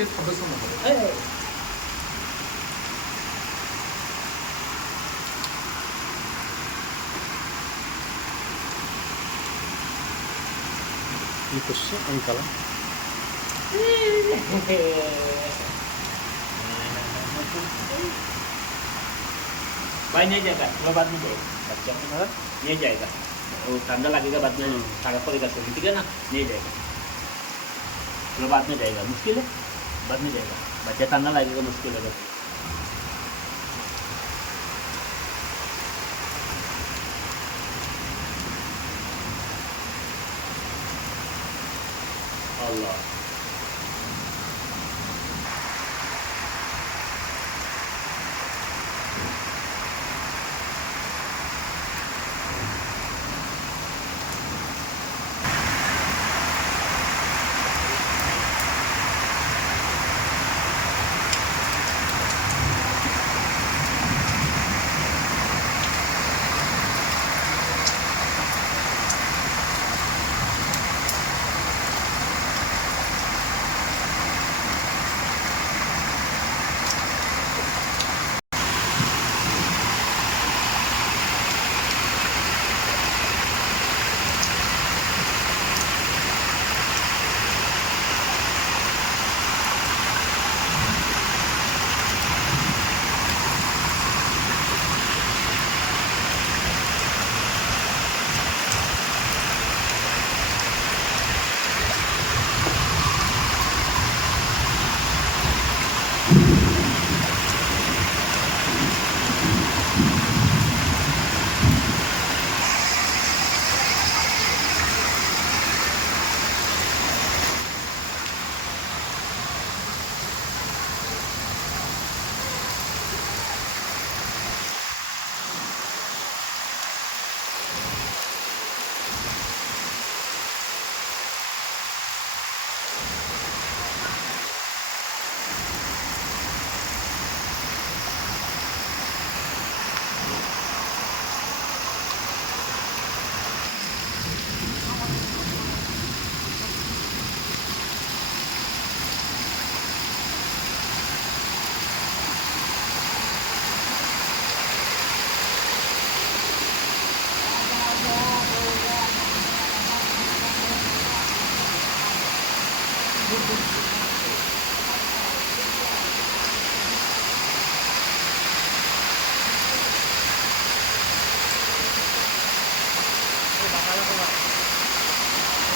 Ikutnya angkal. Banyak aja kan, kalau बाद में जाएगा बच्चा नहीं जाएगा, वो ठंडा लगेगा बाद में खाना पड़ेगा सभी ठीक है ना, नहीं जाएगा kalau बाद में जाएगा मुश्किल है, बाद में जाएगा बच्चा ठंडा लगेगा मुश्किल है Allah.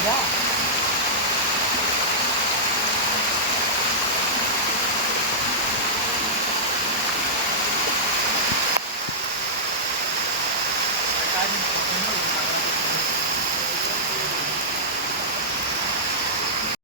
Ya.